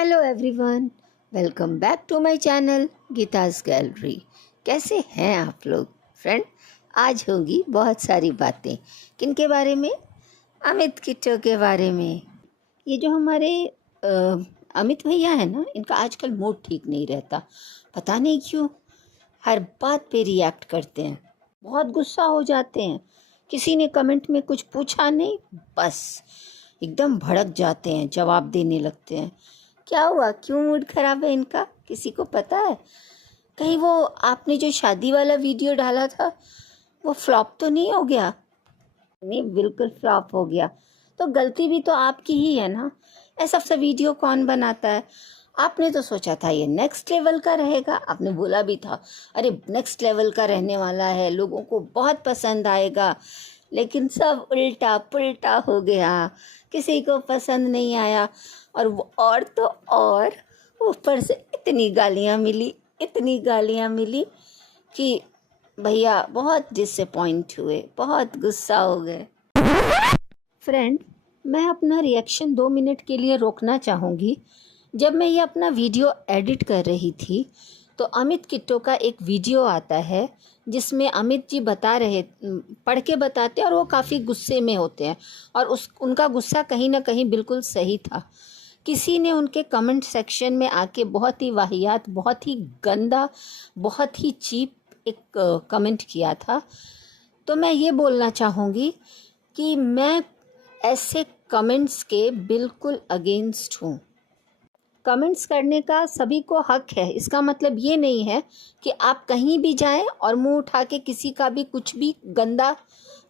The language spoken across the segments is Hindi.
Hello everyone, welcome back to my channel Geeta's gallery. कैसे हैं आप लोग फ्रेंड? आज होगी बहुत सारी बातें। किनके बारे में? अमित किट्टो के बारे में। ये जो हमारे अमित भैया है ना, इनका आजकल मूड ठीक नहीं रहता। पता नहीं क्यों हर बात पे रिएक्ट करते हैं, बहुत गुस्सा हो जाते हैं। किसी ने कमेंट में कुछ पूछा नहीं, बस एकदम भड़क जाते हैं, जवाब देने लगते हैं। क्या हुआ? क्यों मूड खराब है इनका? किसी को पता है? कहीं वो आपने जो शादी वाला वीडियो डाला था वो फ्लॉप तो नहीं हो गया? नहीं, बिल्कुल फ्लॉप हो गया। तो गलती भी तो आपकी ही है ना। ऐसा सा वीडियो कौन बनाता है? आपने तो सोचा था ये नेक्स्ट लेवल का रहेगा, आपने बोला भी था अरे नेक्स्ट लेवल का रहने वाला है, लोगों को बहुत पसंद आएगा। लेकिन सब उल्टा पुल्टा हो गया, किसी को पसंद नहीं आया। और तो और ऊपर से इतनी गालियाँ मिली कि भैया बहुत डिसअपॉइंट हुए, बहुत गुस्सा हो गए। फ्रेंड, मैं अपना रिएक्शन 2 मिनट के लिए रोकना चाहूँगी। जब मैं ये अपना वीडियो एडिट कर रही थी तो अमित किट्टो का एक वीडियो आता है जिसमें अमित जी पढ़ के बताते हैं और वो काफ़ी गुस्से में होते हैं, और उनका गुस्सा कहीं ना कहीं बिल्कुल सही था। किसी ने उनके कमेंट सेक्शन में आके बहुत ही वाहियात, बहुत ही गंदा, बहुत ही चीप एक कमेंट किया था। तो मैं ये बोलना चाहूँगी कि मैं ऐसे कमेंट्स के बिल्कुल अगेंस्ट हूँ। कमेंट्स करने का सभी को हक है, इसका मतलब ये नहीं है कि आप कहीं भी जाएं और मुंह उठा के किसी का भी कुछ भी गंदा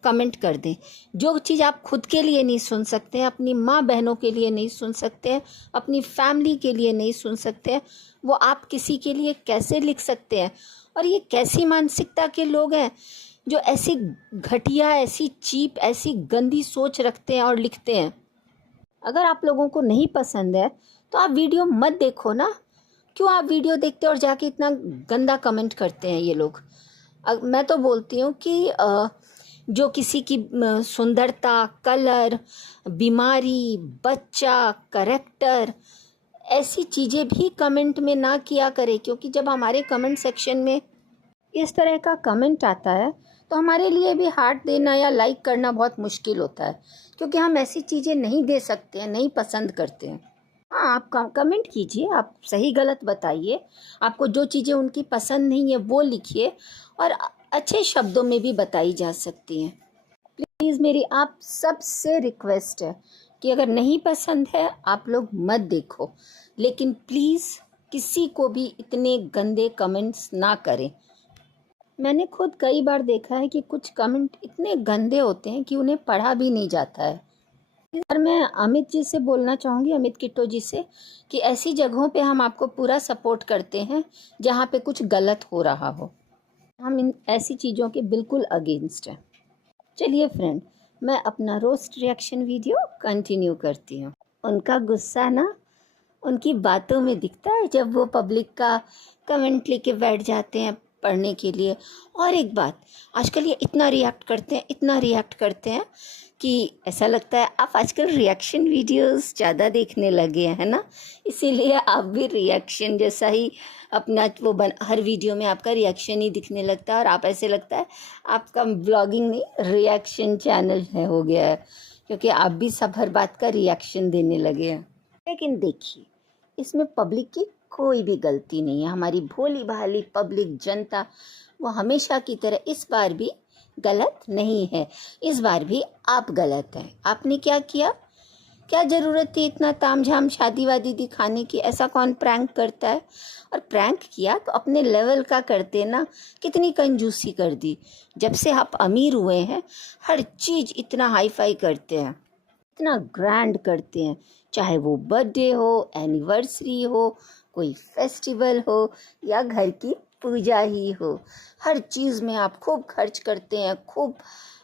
कमेंट कर दें। जो चीज़ आप खुद के लिए नहीं सुन सकते हैं, अपनी माँ बहनों के लिए नहीं सुन सकते हैं, अपनी फैमिली के लिए नहीं सुन सकते हैं, वो आप किसी के लिए कैसे लिख सकते हैं? और ये कैसी मानसिकता के लोग हैं जो ऐसी घटिया, ऐसी चीप, ऐसी गंदी सोच रखते हैं और लिखते हैं? अगर आप लोगों को नहीं पसंद है तो आप वीडियो मत देखो ना। क्यों आप वीडियो देखते और जाके इतना गंदा कमेंट करते हैं ये लोग? मैं तो बोलती हूँ कि जो किसी की सुंदरता, कलर, बीमारी, बच्चा, करेक्टर, ऐसी चीज़ें भी कमेंट में ना किया करें, क्योंकि जब हमारे कमेंट सेक्शन में इस तरह का कमेंट आता है तो हमारे लिए भी हार्ट देना या लाइक करना बहुत मुश्किल होता है, क्योंकि हम ऐसी चीज़ें नहीं दे सकते हैं, नहीं पसंद करते हैं। हाँ, आप कमेंट कीजिए, आप सही गलत बताइए, आपको जो चीज़ें उनकी पसंद नहीं है वो लिखिए, और अच्छे शब्दों में भी बताई जा सकती हैं। प्लीज़ मेरी आप सबसे रिक्वेस्ट है कि अगर नहीं पसंद है आप लोग मत देखो, लेकिन प्लीज़ किसी को भी इतने गंदे कमेंट्स ना करें। मैंने खुद कई बार देखा है कि कुछ कमेंट इतने गंदे होते हैं कि उन्हें पढ़ा भी नहीं जाता है। और मैं अमित जी से बोलना चाहूँगी, अमित किट्टो जी से, कि ऐसी जगहों पे हम आपको पूरा सपोर्ट करते हैं जहाँ पे कुछ गलत हो रहा हो। हम इन ऐसी चीज़ों के बिल्कुल अगेंस्ट हैं। चलिए फ्रेंड, मैं अपना रोस्ट रिएक्शन वीडियो कंटिन्यू करती हूँ। उनका गुस्सा ना उनकी बातों में दिखता है जब वो पब्लिक का कमेंट लेके बैठ जाते हैं पढ़ने के लिए। और एक बात, आजकल ये इतना रिएक्ट करते हैं कि ऐसा लगता है आप आजकल रिएक्शन वीडियोस ज़्यादा देखने लगे हैं, है ना? इसीलिए आप भी रिएक्शन जैसा ही अपना हर वीडियो में आपका रिएक्शन ही दिखने लगता है, और आप ऐसे लगता है आपका ब्लॉगिंग नहीं रिएक्शन चैनल है हो गया है, क्योंकि आप भी सब हर बात का रिएक्शन देने लगे हैं। लेकिन देखिए, इसमें पब्लिक की कोई भी गलती नहीं है। हमारी भोली भाली पब्लिक जनता वो हमेशा की तरह इस बार भी गलत नहीं है। इस बार भी आप गलत हैं। आपने क्या किया? क्या ज़रूरत थी इतना तामझाम शादी वादी दिखाने की? ऐसा कौन प्रैंक करता है? और प्रैंक किया तो अपने लेवल का करते ना। कितनी कंजूसी कर दी। जब से आप अमीर हुए हैं हर चीज़ इतना हाई फाई करते हैं, इतना ग्रैंड करते हैं, चाहे वो बर्थडे हो, एनिवर्सरी हो, कोई फेस्टिवल हो या घर की पूजा ही हो, हर चीज़ में आप खूब खर्च करते हैं, खूब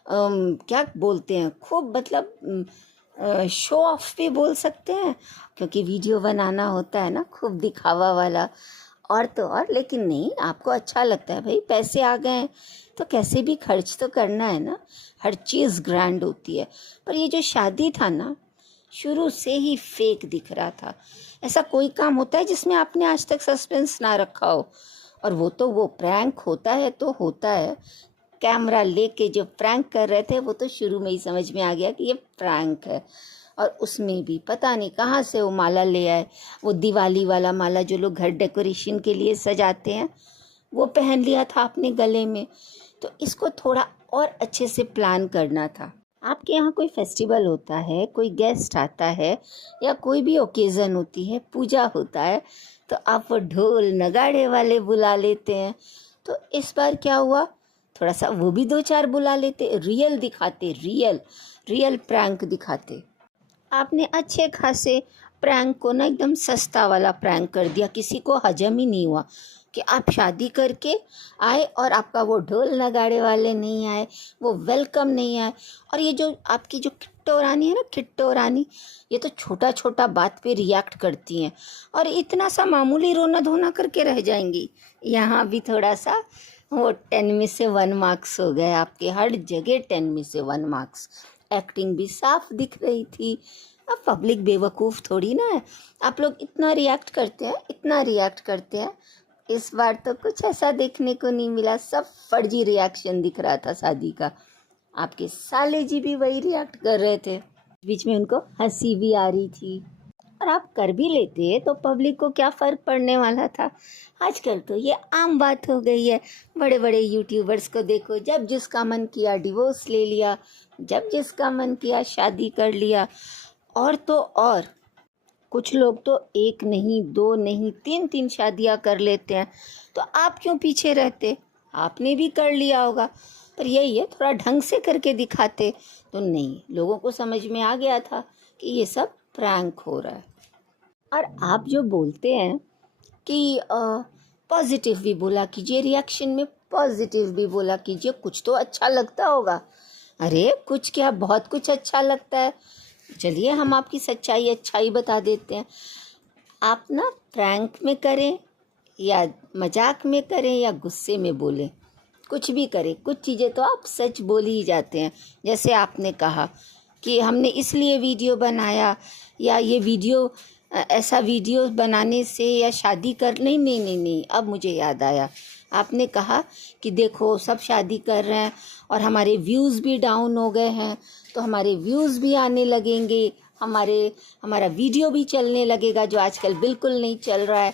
क्या बोलते हैं, खूब मतलब शो ऑफ भी बोल सकते हैं, क्योंकि वीडियो बनाना होता है ना खूब दिखावा वाला। और तो और, लेकिन नहीं, आपको अच्छा लगता है भाई, पैसे आ गए हैं तो कैसे भी खर्च तो करना है ना। हर चीज़ ग्रैंड होती है। पर ये जो शादी था ना, शुरू से ही फेक दिख रहा था। ऐसा कोई काम होता है जिसमें आपने आज तक सस्पेंस ना रखा हो? और वो प्रैंक होता है तो होता है। कैमरा लेके जो प्रैंक कर रहे थे वो तो शुरू में ही समझ में आ गया कि ये प्रैंक है। और उसमें भी पता नहीं कहाँ से वो माला ले आए, वो दिवाली वाला माला जो लोग घर डेकोरेशन के लिए सजाते हैं, वो पहन लिया था अपने गले में। तो इसको थोड़ा और अच्छे से प्लान करना था। आपके यहाँ कोई फेस्टिवल होता है, कोई गेस्ट आता है, या कोई भी ओकेज़न होती है, पूजा होता है, तो आप वो ढोल नगाड़े वाले बुला लेते हैं। तो इस बार क्या हुआ, थोड़ा सा वो भी 2-4 बुला लेते, रियल दिखाते, रियल प्रैंक दिखाते। आपने अच्छे खासे प्रैंक को ना एकदम सस्ता वाला प्रैंक कर दिया। किसी को हजम ही नहीं हुआ कि आप शादी करके आए और आपका वो ढोल नगाड़े वाले नहीं आए, वो वेलकम नहीं आए। और ये जो आपकी जो किट्टो रानी है ना, किट्टो रानी, ये तो छोटा छोटा बात पे रिएक्ट करती हैं और इतना सा मामूली रोना धोना करके रह जाएंगी। यहाँ भी थोड़ा सा वो 10 में से 1 मार्क्स हो गए आपके, हर जगह 10 में से 1 मार्क्स। एक्टिंग भी साफ दिख रही थी। अब पब्लिक बेवकूफ़ थोड़ी ना है, आप लोग इतना रिएक्ट करते हैं, इतना रिएक्ट करते हैं। इस बार तो कुछ ऐसा देखने को नहीं मिला, सब फर्जी रिएक्शन दिख रहा था शादी का। आपके साले जी भी वही रिएक्ट कर रहे थे, बीच में उनको हंसी भी आ रही थी। और आप कर भी लेते तो पब्लिक को क्या फ़र्क पड़ने वाला था। आजकल तो ये आम बात हो गई है। बड़े बड़े यूट्यूबर्स को देखो, जब जिसका मन किया डिवोर्स ले लिया, जब जिसका मन किया शादी कर लिया। और तो और कुछ लोग तो 1 नहीं, 2 नहीं, 3-3 शादियां कर लेते हैं। तो आप क्यों पीछे रहते? आपने भी कर लिया होगा। पर यही है, थोड़ा ढंग से करके दिखाते तो नहीं, लोगों को समझ में आ गया था कि ये सब प्रैंक हो रहा है। और आप जो बोलते हैं कि पॉजिटिव भी बोला कीजिए, रिएक्शन में पॉजिटिव भी बोला कीजिए, कुछ तो अच्छा लगता होगा। अरे कुछ क्या, बहुत कुछ अच्छा लगता है। चलिए हम आपकी सच्चाई अच्छाई बता देते हैं। आप ना प्रैंक में करें या मजाक में करें या गुस्से में बोलें, कुछ भी करें, कुछ चीज़ें तो आप सच बोल ही जाते हैं। जैसे आपने कहा कि हमने इसलिए वीडियो बनाया, या ये वीडियो ऐसा वीडियो बनाने से या शादी कर, नहीं नहीं नहीं नहीं, अब मुझे याद आया। आपने कहा कि देखो सब शादी कर रहे हैं और व्यूज़ भी डाउन हो गए हैं, तो हमारे व्यूज़ भी आने लगेंगे, हमारा वीडियो भी चलने लगेगा, जो आजकल बिल्कुल नहीं चल रहा है।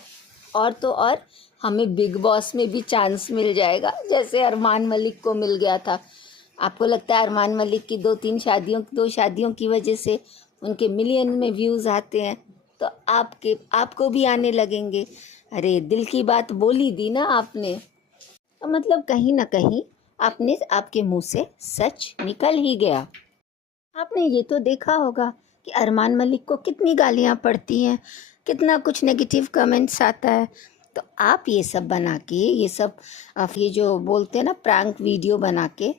और तो और हमें बिग बॉस में भी चांस मिल जाएगा, जैसे अरमान मलिक को मिल गया था। आपको लगता है अरमान मलिक की 2 शादियों की वजह से उनके मिलियन में व्यूज़ आते हैं, तो आपको भी आने लगेंगे। अरे दिल की बात बोली दी ना आपने, तो मतलब कहीं ना कहीं आपके मुंह से सच निकल ही गया। आपने ये तो देखा होगा कि अरमान मलिक को कितनी गालियां पड़ती हैं, कितना कुछ नेगेटिव कमेंट्स आता है। तो आप ये सब बना के, आप ये जो बोलते हैं ना प्रैंक वीडियो बना के,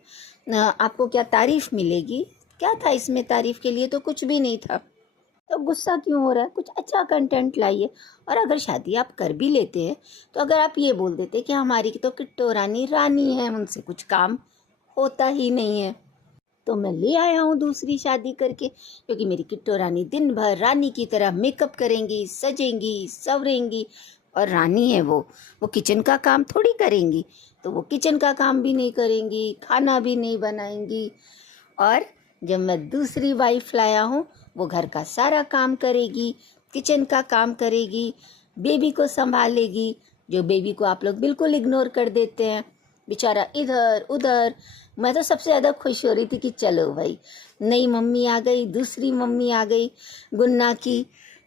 आपको क्या तारीफ़ मिलेगी? क्या था इसमें तारीफ़ के लिए? तो कुछ भी नहीं था। तो गुस्सा क्यों हो रहा है? कुछ अच्छा कंटेंट लाइए। और अगर शादी आप कर भी लेते हैं, तो अगर आप ये बोल देते कि हमारी तो किट्टो रानी रानी है, उनसे कुछ काम होता ही नहीं है, तो मैं ले आया हूँ दूसरी शादी करके, क्योंकि मेरी किट्टो रानी दिन भर रानी की तरह मेकअप करेंगी, सजेंगी, संवरेंगी। और रानी है वो किचन का काम थोड़ी करेंगी, तो वो किचन का काम भी नहीं करेंगी, खाना भी नहीं बनाएंगी। और जब मैं दूसरी वाइफ लाया हूँ, वो घर का सारा काम करेगी, किचन का काम करेगी, बेबी को संभालेगी, जो बेबी को आप लोग बिल्कुल इग्नोर कर देते हैं, बेचारा इधर उधर। मैं तो सबसे ज़्यादा खुश हो रही थी कि चलो भाई, नई मम्मी आ गई, दूसरी मम्मी आ गई गुन्ना की,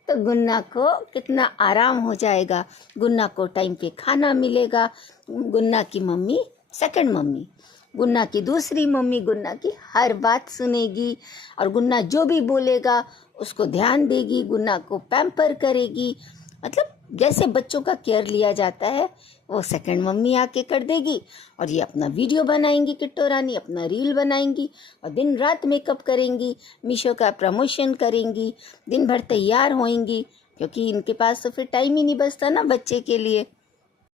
तो गुन्ना को कितना आराम हो जाएगा, गुन्ना को टाइम पे खाना मिलेगा। गुन्ना की मम्मी सेकंड मम्मी, गुन्ना की दूसरी मम्मी गुन्ना की हर बात सुनेगी, और गुन्ना जो भी बोलेगा उसको ध्यान देगी, गुन्ना को पैम्पर करेगी। मतलब जैसे बच्चों का केयर लिया जाता है, वो सेकंड मम्मी आके कर देगी। और ये अपना वीडियो बनाएंगी, किट्टो रानी अपना रील बनाएंगी और दिन रात मेकअप करेंगी, मीशो का प्रमोशन करेंगी, दिन भर तैयार होएंगी, क्योंकि इनके पास तो फिर टाइम ही नहीं बचता ना बच्चे के लिए।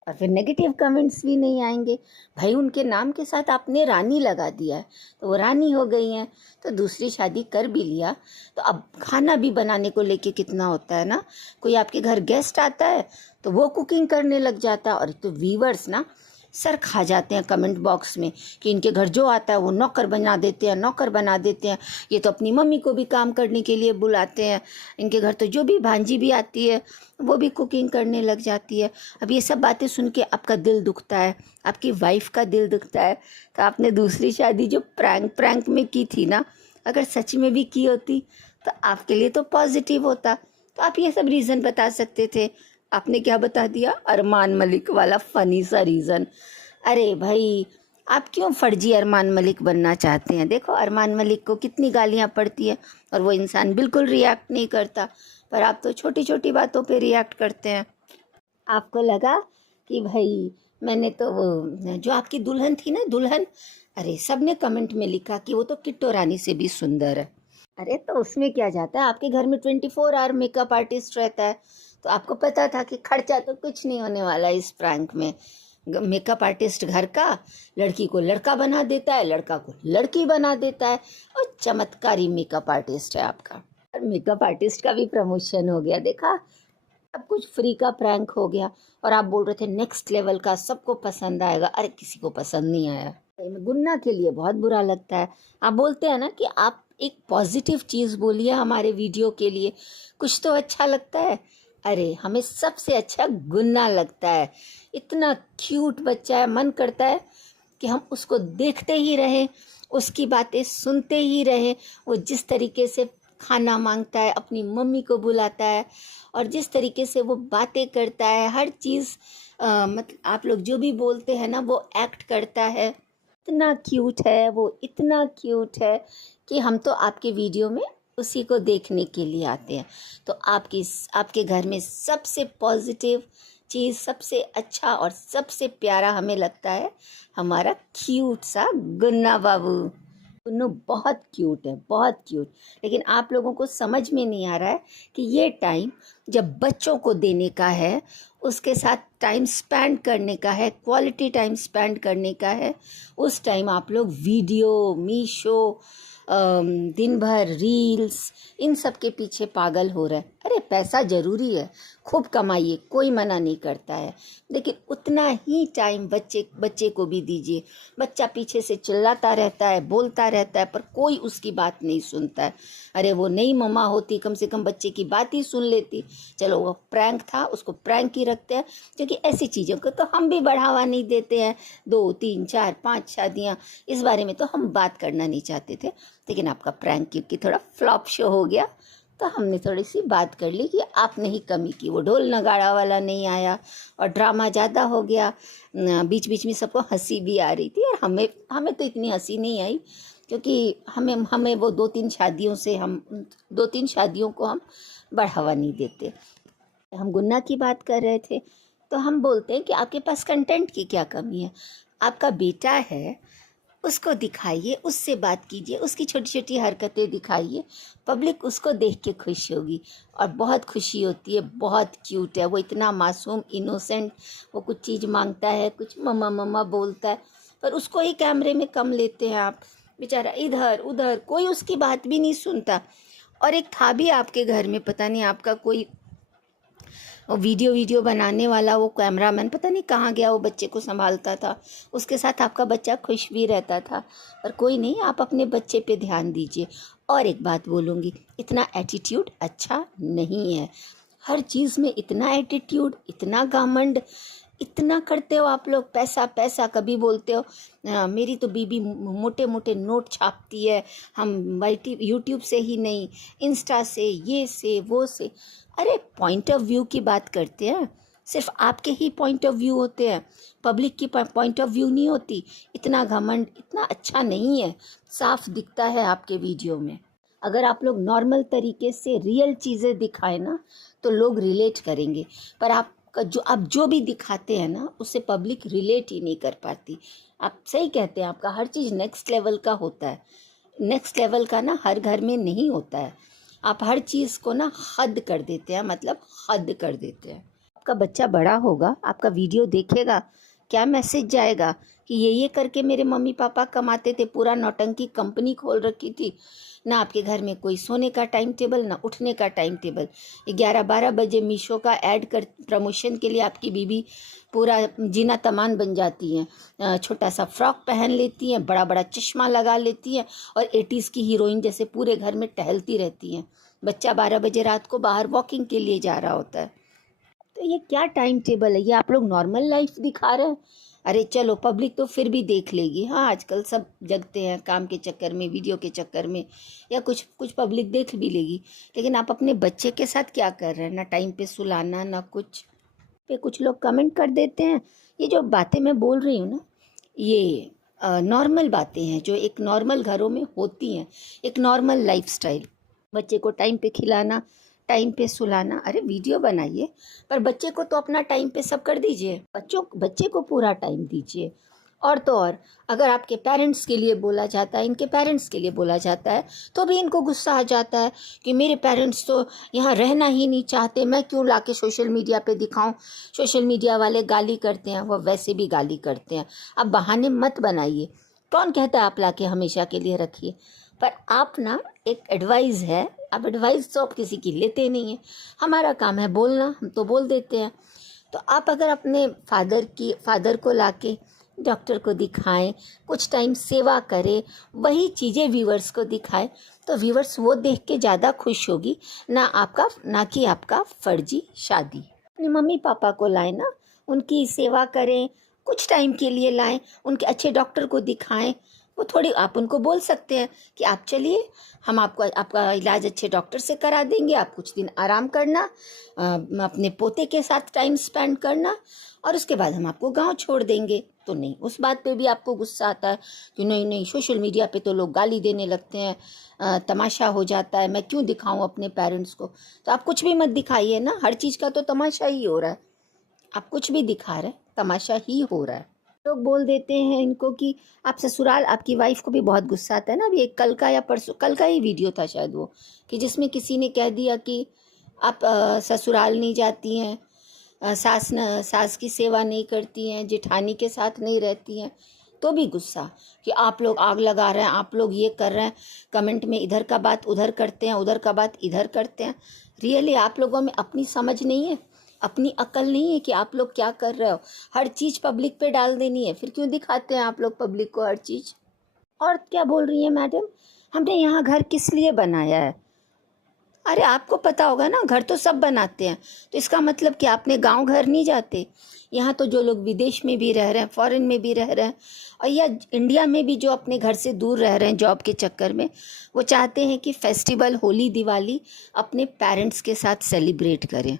और फिर नेगेटिव कमेंट्स भी नहीं आएंगे। भाई उनके नाम के साथ आपने रानी लगा दिया है तो वो रानी हो गई हैं, तो दूसरी शादी कर भी लिया तो अब खाना भी बनाने को लेके कितना होता है ना। कोई आपके घर गेस्ट आता है तो वो कुकिंग करने लग जाता है, और तो व्यूवर्स ना सर खा जाते हैं कमेंट बॉक्स में कि इनके घर जो आता है वो नौकर बना देते हैं, नौकर बना देते हैं, ये तो अपनी मम्मी को भी काम करने के लिए बुलाते हैं, इनके घर तो जो भी भांजी भी आती है वो भी कुकिंग करने लग जाती है। अब ये सब बातें सुन के आपका दिल दुखता है, आपकी वाइफ का दिल दुखता है। तो आपने दूसरी शादी जो प्रैंक में की थी ना, अगर सच में भी की होती तो आपके लिए तो पॉजिटिव होता। तो आप ये सब रीज़न बता सकते थे, आपने क्या बता दिया, अरमान मलिक वाला फ़नी सा रीज़न। अरे भाई आप क्यों फर्जी अरमान मलिक बनना चाहते हैं? देखो अरमान मलिक को कितनी गालियाँ पड़ती है और वो इंसान बिल्कुल रिएक्ट नहीं करता, पर आप तो छोटी छोटी बातों पे रिएक्ट करते हैं। आपको लगा कि भाई मैंने तो वो जो आपकी दुल्हन थी ना, दुल्हन, अरे सब ने कमेंट में लिखा कि वो तो किट्टो रानी से भी सुंदर है। अरे तो उसमें क्या जाता है, आपके घर में 24 आवर मेकअप आर्टिस्ट रहता है, तो आपको पता था कि खर्चा तो कुछ नहीं होने वाला इस प्रैंक में। मेकअप आर्टिस्ट घर का लड़की को लड़का बना देता है, लड़का को लड़की बना देता है, और चमत्कारी मेकअप आर्टिस्ट है आपका। और मेकअप आर्टिस्ट का भी प्रमोशन हो गया, देखा, सब कुछ फ्री का प्रैंक हो गया। और आप बोल रहे थे नेक्स्ट लेवल का, सबको पसंद आएगा, अरे किसी को पसंद नहीं आया। गुन्ना के लिए बहुत बुरा लगता है। आप बोलते हैं ना कि आप एक पॉजिटिव चीज़ बोलिए हमारे वीडियो के लिए, कुछ तो अच्छा लगता है। अरे हमें सबसे अच्छा गुन्ना लगता है, इतना क्यूट बच्चा है, मन करता है कि हम उसको देखते ही रहें, उसकी बातें सुनते ही रहें। वो जिस तरीके से खाना मांगता है, अपनी मम्मी को बुलाता है, और जिस तरीके से वो बातें करता है, हर चीज़ मतलब आप लोग जो भी बोलते हैं ना वो एक्ट करता है। इतना क्यूट है वो, इतना क्यूट है कि हम तो आपके वीडियो में उसी को देखने के लिए आते हैं। तो आपके घर में सबसे पॉजिटिव चीज़, सबसे अच्छा और सबसे प्यारा हमें लगता है हमारा क्यूट सा गुन्ना बाबू। गुन्नू बहुत क्यूट है, बहुत क्यूट। लेकिन आप लोगों को समझ में नहीं आ रहा है कि ये टाइम जब बच्चों को देने का है, उसके साथ टाइम स्पेंड करने का है, क्वालिटी टाइम स्पेंड करने का है, उस टाइम आप लोग वीडियो, मीशो, दिन भर रील्स, इन सब के पीछे पागल हो रहे हैं। अरे पैसा ज़रूरी है, खूब कमाइए, कोई मना नहीं करता है, लेकिन उतना ही टाइम बच्चे को भी दीजिए। बच्चा पीछे से चिल्लाता रहता है, बोलता रहता है, पर कोई उसकी बात नहीं सुनता है। अरे वो नई मम्मा होती, कम से कम बच्चे की बात ही सुन लेती। चलो वो प्रैंक था, उसको प्रैंक ही रखते हैं, क्योंकि ऐसी चीज़ों को तो हम भी बढ़ावा नहीं देते हैं। 2, 3, 4, 5 शादियाँ, इस बारे में तो हम बात करना नहीं चाहते थे। लेकिन आपका प्रैंक क्योंकि थोड़ा फ्लॉप शो हो गया, तो हमने थोड़ी सी बात कर ली कि आपने ही कमी की, वो ढोल नगाड़ा वाला नहीं आया और ड्रामा ज़्यादा हो गया। बीच बीच में सबको हंसी भी आ रही थी, और हमें तो इतनी हंसी नहीं आई, क्योंकि हमें वो 2-3 शादियों से हम 2-3 शादियों को हम बढ़ावा नहीं देते। हम गुन्ना की बात कर रहे थे, तो हम बोलते हैं कि आपके पास कंटेंट की क्या कमी है। आपका बेटा है, उसको दिखाइए, उससे बात कीजिए, उसकी छोटी छोटी हरकतें दिखाइए, पब्लिक उसको देख के खुश होगी। और बहुत खुशी होती है, बहुत क्यूट है वो, इतना मासूम, इनोसेंट। वो कुछ चीज़ मांगता है, कुछ मम्मा मम्मा बोलता है, पर उसको ही कैमरे में कम लेते हैं आप। बेचारा इधर उधर कोई उसकी बात भी नहीं सुनता। और एक था भी आपके घर में, पता नहीं आपका कोई वीडियो बनाने वाला, वो कैमरामैन पता नहीं कहाँ गया, वो बच्चे को संभालता था, उसके साथ आपका बच्चा खुश भी रहता था। पर कोई नहीं, आप अपने बच्चे पे ध्यान दीजिए। और एक बात बोलूँगी, इतना एटीट्यूड अच्छा नहीं है। हर चीज़ में इतना एटीट्यूड, इतना घमंड, इतना करते हो आप लोग। पैसा पैसा कभी बोलते हो मेरी तो बीबी मोटे मोटे नोट छापती है, हम यूट्यूब से ही नहीं, इंस्टा से, ये से वो से। अरे पॉइंट ऑफ व्यू की बात करते हैं, सिर्फ आपके ही पॉइंट ऑफ व्यू होते हैं, पब्लिक की पॉइंट ऑफ व्यू नहीं होती। इतना घमंड इतना अच्छा नहीं है, साफ दिखता है आपके वीडियो में। अगर आप लोग नॉर्मल तरीके से रियल चीज़ें दिखाएं ना, तो लोग रिलेट करेंगे। पर आप जो भी दिखाते हैं ना, उससे पब्लिक रिलेट ही नहीं कर पाती। आप सही कहते हैं, आपका हर चीज़ नेक्स्ट लेवल का होता है। नेक्स्ट लेवल का ना हर घर में नहीं होता है। आप हर चीज़ को ना हद कर देते हैं, मतलब हद कर देते हैं। आपका बच्चा बड़ा होगा, आपका वीडियो देखेगा, क्या मैसेज जाएगा कि ये करके मेरे मम्मी पापा कमाते थे, पूरा नौटंकी कंपनी खोल रखी थी, ना आपके घर में कोई सोने का टाइम टेबल, ना उठने का टाइम टेबल। 11-12 बजे मीशो का ऐड कर प्रमोशन के लिए आपकी बीबी पूरा जीना तमान बन जाती हैं, छोटा सा फ्रॉक पहन लेती हैं, बड़ा बड़ा चश्मा लगा लेती हैं और 80s की हीरोइन जैसे पूरे घर में टहलती रहती हैं। बच्चा 12 बजे रात को बाहर वॉकिंग के लिए जा रहा होता है। तो ये क्या टाइम टेबल है? ये आप लोग नॉर्मल लाइफ दिखा रहे हैं। अरे चलो, पब्लिक तो फिर भी देख लेगी। हाँ, आजकल सब जगते हैं काम के चक्कर में, वीडियो के चक्कर में, या कुछ कुछ पब्लिक देख भी लेगी। लेकिन आप अपने बच्चे के साथ क्या कर रहे हैं? ना टाइम पे सुलाना, ना कुछ। पे कुछ लोग कमेंट कर देते हैं। ये जो बातें मैं बोल रही हूँ ना, ये नॉर्मल बातें हैं जो एक नॉर्मल घरों में होती हैं, एक नॉर्मल लाइफस्टाइल। बच्चे को टाइम पे खिलाना, टाइम पे सुलाना। अरे वीडियो बनाइए, पर बच्चे को तो अपना टाइम पे सब कर दीजिए। बच्चे को पूरा टाइम दीजिए। और तो और, अगर आपके पेरेंट्स के लिए बोला जाता है, इनके पेरेंट्स के लिए बोला जाता है, तो भी इनको गुस्सा आ जाता है कि मेरे पेरेंट्स तो यहाँ रहना ही नहीं चाहते, मैं क्यों लाके सोशल मीडिया पे दिखाऊं। सोशल मीडिया वाले गाली करते हैं, वो वैसे भी गाली करते हैं। अब बहाने मत बनाइए। कौन कहता है आप लाके हमेशा के लिए रखिए? पर आप ना, एक एडवाइस है, अब एडवाइस तो आप किसी की लेते नहीं हैं। हमारा काम है बोलना, हम तो बोल देते हैं। तो आप अगर अपने फादर को लाके डॉक्टर को दिखाएं, कुछ टाइम सेवा करें, वही चीज़ें व्यूवर्स को दिखाएं, तो व्यूवर्स वो देख के ज़्यादा खुश होगी, ना कि आपका फर्जी शादी। अपने मम्मी पापा को लाएं ना, उनकी सेवा करें, कुछ टाइम के लिए लाएं, उनके अच्छे डॉक्टर को दिखाएं। वो थोड़ी, आप उनको बोल सकते हैं कि आप चलिए, हम आपका इलाज अच्छे डॉक्टर से करा देंगे, आप कुछ दिन आराम करना, अपने पोते के साथ टाइम स्पेंड करना, और उसके बाद हम आपको गांव छोड़ देंगे। तो नहीं, उस बात पे भी आपको गुस्सा आता है कि नहीं नहीं, सोशल मीडिया पे तो लोग गाली देने लगते हैं, तमाशा हो जाता है, मैं क्यों दिखाऊं अपने पेरेंट्स को। तो आप कुछ भी मत दिखाइए ना, हर चीज़ का तो तमाशा ही हो रहा है। आप कुछ भी दिखा रहे हैं, तमाशा ही हो रहा है। लोग बोल देते हैं इनको कि आप ससुराल, आपकी वाइफ को भी बहुत गुस्सा आता है ना। अभी एक कल का या परसों, कल का ही वीडियो था शायद वो, कि जिसमें किसी ने कह दिया कि आप ससुराल नहीं जाती हैं, सास की सेवा नहीं करती हैं, जेठानी के साथ नहीं रहती हैं, तो भी गुस्सा कि आप लोग आग लगा रहे हैं, आप लोग ये कर रहे हैं, कमेंट में इधर का बात उधर करते हैं, उधर का बात इधर करते हैं। रियली आप लोगों में अपनी समझ नहीं है, अपनी अकल नहीं है कि आप लोग क्या कर रहे हो। हर चीज़ पब्लिक पे डाल देनी है, फिर क्यों दिखाते हैं आप लोग पब्लिक को हर चीज़? और क्या बोल रही हैं मैडम, हमने यहाँ घर किस लिए बनाया है? अरे आपको पता होगा ना, घर तो सब बनाते हैं, तो इसका मतलब कि आपने गांव घर नहीं जाते? यहाँ तो जो लोग विदेश में भी रह रहे हैं, फॉरेन में भी रह रहे हैं, और या इंडिया में भी जो अपने घर से दूर रह रहे हैं जॉब के चक्कर में, वो चाहते हैं कि फेस्टिवल, होली, दिवाली अपने पेरेंट्स के साथ सेलिब्रेट करें।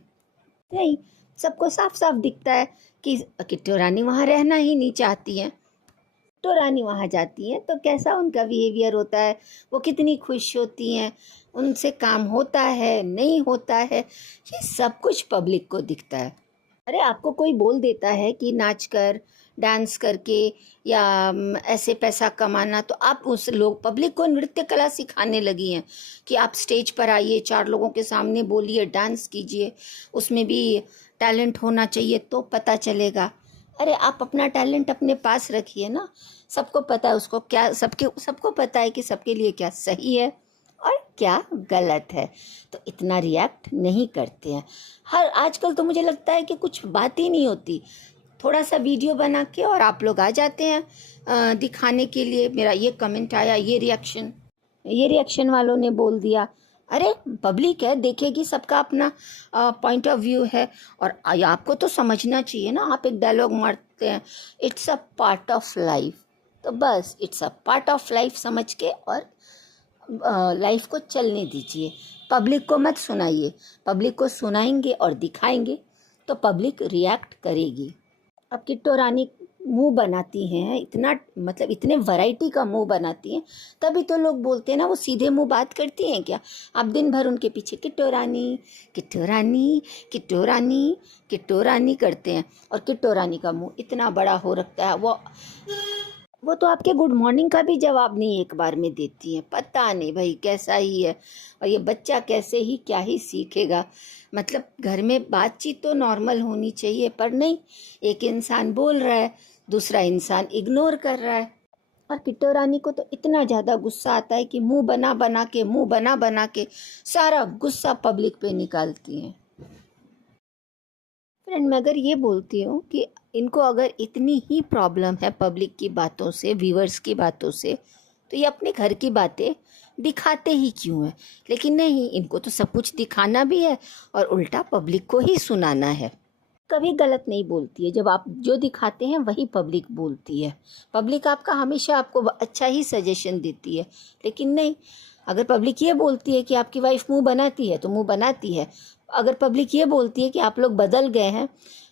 नहीं, सबको साफ साफ दिखता है कि किट्टू रानी वहाँ रहना ही नहीं चाहती हैं। किट्टू रानी वहाँ जाती हैं तो कैसा उनका बिहेवियर होता है, वो कितनी खुश होती हैं, उनसे काम होता है नहीं होता है, ये सब कुछ पब्लिक को दिखता है। अरे आपको कोई बोल देता है कि नाच कर, डांस करके या ऐसे पैसा कमाना, तो आप उस लोग पब्लिक को नृत्य कला सिखाने लगी हैं कि आप स्टेज पर आइए, 4 लोगों के सामने बोलिए, डांस कीजिए, उसमें भी टैलेंट होना चाहिए तो पता चलेगा। अरे आप अपना टैलेंट अपने पास रखिए ना, सबको पता है उसको क्या, सबको पता है कि सबके लिए क्या सही है और क्या गलत है, तो इतना रिएक्ट नहीं करते हैं। हर आजकल तो मुझे लगता है कि कुछ बात ही नहीं होती, थोड़ा सा वीडियो बना के और आप लोग आ जाते हैं दिखाने के लिए। मेरा ये कमेंट आया, ये रिएक्शन वालों ने बोल दिया। अरे पब्लिक है, देखेगी, सबका अपना पॉइंट ऑफ व्यू है, और आपको तो समझना चाहिए ना। आप एक डायलॉग मारते हैं, it's a part of life, तो बस it's a part of life समझ के और लाइफ को चलने दीजिए। पब्लिक को मत सुनाइए, पब्लिक को सुनाएंगे और दिखाएंगे तो पब्लिक रिएक्ट करेगी। अब किट्टू रानी मुंह बनाती हैं, इतना मतलब इतने वैरायटी का मुंह बनाती हैं, तभी तो लोग बोलते हैं ना, वो सीधे मुंह बात करती हैं क्या? आप दिन भर उनके पीछे किट्टू रानी, किट्टू रानी, किट्टू रानी, किट्टू रानी करते हैं, और किट्टू रानी का मुंह इतना बड़ा हो रखता है, वो वो तो आपके गुड मॉर्निंग का भी जवाब नहीं एक बार में देती हैं। पता नहीं भाई कैसा ही है, और ये बच्चा कैसे ही क्या ही सीखेगा। मतलब घर में बातचीत तो नॉर्मल होनी चाहिए, पर नहीं, एक इंसान बोल रहा है, दूसरा इंसान इग्नोर कर रहा है। और किट्टू रानी को तो इतना ज़्यादा गुस्सा आता है कि मुंह बना बना के सारा गुस्सा पब्लिक पे निकालती हैं। फ्रेंड, मैं अगर ये बोलती हूँ कि इनको अगर इतनी ही प्रॉब्लम है पब्लिक की बातों से, व्यूअर्स की बातों से, तो ये अपने घर की बातें दिखाते ही क्यों हैं? लेकिन नहीं, इनको तो सब कुछ दिखाना भी है और उल्टा पब्लिक को ही सुनाना है। कभी गलत नहीं बोलती है, जब आप जो दिखाते हैं वही पब्लिक बोलती है। पब्लिक आपका हमेशा आपको अच्छा ही सजेशन देती है। लेकिन नहीं, अगर पब्लिक ये बोलती है कि आपकी वाइफ मुंह बनाती है तो मुंह बनाती है। अगर पब्लिक ये बोलती है कि आप लोग बदल गए हैं,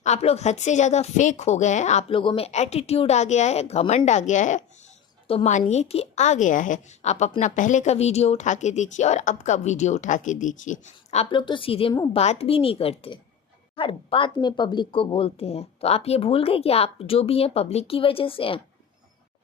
आप लोग हद से ज़्यादा फेक हो गए हैं, आप लोगों में एटीट्यूड आ गया है, घमंड आ गया है, तो मानिए कि आ गया है। आप अपना पहले का वीडियो उठा के देखिए और अब का वीडियो उठा के देखिए। आप लोग तो सीधे मुंह बात भी नहीं करते, हर बात में पब्लिक को बोलते हैं। तो आप ये भूल गए कि आप जो भी हैं पब्लिक की वजह से हैं।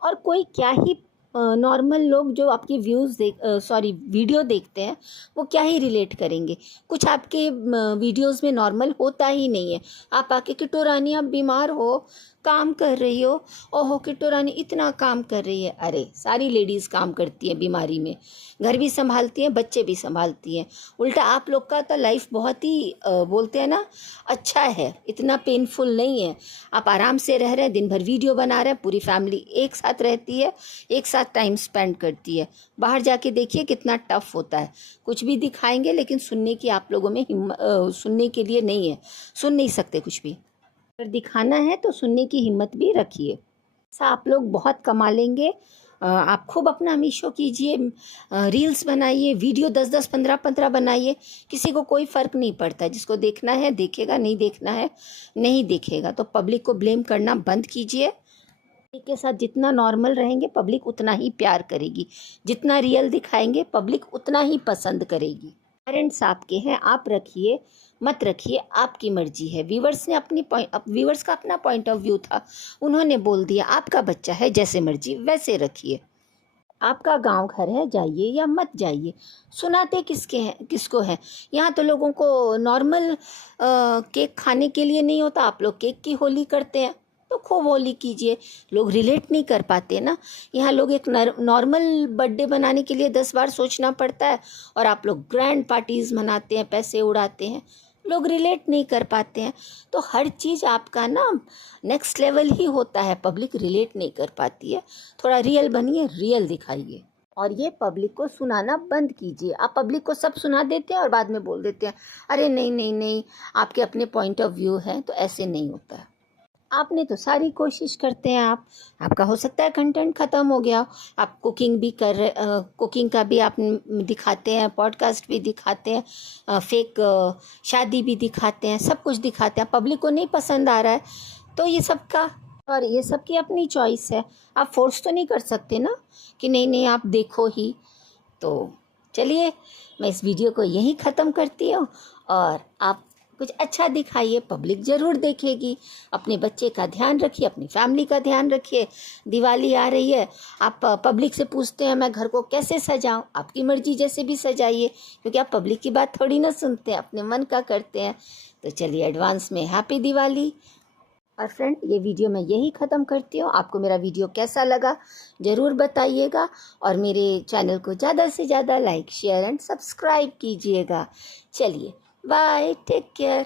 और कोई क्या ही नॉर्मल लोग जो आपकी वीडियो देखते हैं, वो क्या ही रिलेट करेंगे। कुछ आपके वीडियोस में नॉर्मल होता ही नहीं है। आप आके किट्टू रानी आप बीमार हो, काम कर रही हो, ओहो किट्टू रानी इतना काम कर रही है। अरे सारी लेडीज़ काम करती हैं बीमारी में, घर भी संभालती हैं, बच्चे भी संभालती हैं। उल्टा आप लोग का तो लाइफ बहुत ही बोलते हैं ना, अच्छा है, इतना पेनफुल नहीं है। आप आराम से रह रहे हैं, दिन भर वीडियो बना रहे हैं, पूरी फैमिली एक साथ रहती है, एक साथ टाइम स्पेंड करती है। बाहर जाके देखिए कितना टफ होता है। कुछ भी दिखाएंगे लेकिन सुनने की आप लोगों में सुनने के लिए नहीं है, सुन नहीं सकते कुछ भी। अगर दिखाना है तो सुनने की हिम्मत भी रखिए। ऐसा आप लोग बहुत कमा लेंगे। आप खूब अपना मीशो कीजिए, रील्स बनाइए, वीडियो 10-10, 15-15 बनाइए। किसी को कोई फ़र्क नहीं पड़ता। जिसको देखना है देखेगा, नहीं देखना है नहीं देखेगा। तो पब्लिक को ब्लेम करना बंद कीजिए। पब्लिक के साथ जितना नॉर्मल रहेंगे पब्लिक उतना ही प्यार करेगी, जितना रियल दिखाएंगे पब्लिक उतना ही पसंद करेगी। पेरेंट्स आपके हैं, आप रखिए मत रखिए, आपकी मर्जी है। व्यूवर्स का अपना पॉइंट ऑफ व्यू था, उन्होंने बोल दिया। आपका बच्चा है, जैसे मर्जी वैसे रखिए। आपका गांव घर है, जाइए या मत जाइए। सुनाते किसको है? यहाँ तो लोगों को नॉर्मल केक खाने के लिए नहीं होता, आप लोग केक की होली करते हैं, तो खूब होली कीजिए। लोग रिलेट नहीं कर पाते ना। यहाँ लोग एक नॉर्मल बर्थडे बनाने के लिए 10 बार सोचना पड़ता है, और आप लोग ग्रैंड पार्टीज़ मनाते हैं, पैसे उड़ाते हैं, लोग रिलेट नहीं कर पाते हैं। तो हर चीज़ आपका ना नेक्स्ट लेवल ही होता है, पब्लिक रिलेट नहीं कर पाती है। थोड़ा रियल बनिए, रियल दिखाइए, और ये पब्लिक को सुनाना बंद कीजिए। आप पब्लिक को सब सुना देते हैं और बाद में बोल देते हैं अरे नहीं नहीं नहीं, आपके अपने पॉइंट ऑफ व्यू हैं। तो ऐसे नहीं होता है। आपने तो सारी कोशिश करते हैं, आपका हो सकता है कंटेंट ख़त्म हो गया। आप कुकिंग भी कर रहे, कुकिंग का भी आप दिखाते हैं, पॉडकास्ट भी दिखाते हैं, फेक शादी भी दिखाते हैं, सब कुछ दिखाते हैं। पब्लिक को नहीं पसंद आ रहा है तो ये सबकी अपनी चॉइस है। आप फोर्स तो नहीं कर सकते ना कि नहीं नहीं आप देखो ही। तो चलिए, मैं इस वीडियो को यहीं ख़त्म करती हूँ, और आप कुछ अच्छा दिखाइए, पब्लिक ज़रूर देखेगी। अपने बच्चे का ध्यान रखिए, अपनी फैमिली का ध्यान रखिए। दिवाली आ रही है, आप पब्लिक से पूछते हैं मैं घर को कैसे सजाऊं? आपकी मर्जी जैसे भी सजाइए, क्योंकि आप पब्लिक की बात थोड़ी ना सुनते हैं, अपने मन का करते हैं। तो चलिए, एडवांस में हैप्पी दिवाली। और फ्रेंड, ये वीडियो मैं यही ख़त्म करती हूँ। आपको मेरा वीडियो कैसा लगा ज़रूर बताइएगा, और मेरे चैनल को ज़्यादा से ज़्यादा लाइक, शेयर एंड सब्सक्राइब कीजिएगा। चलिए, बाय, टेक केयर।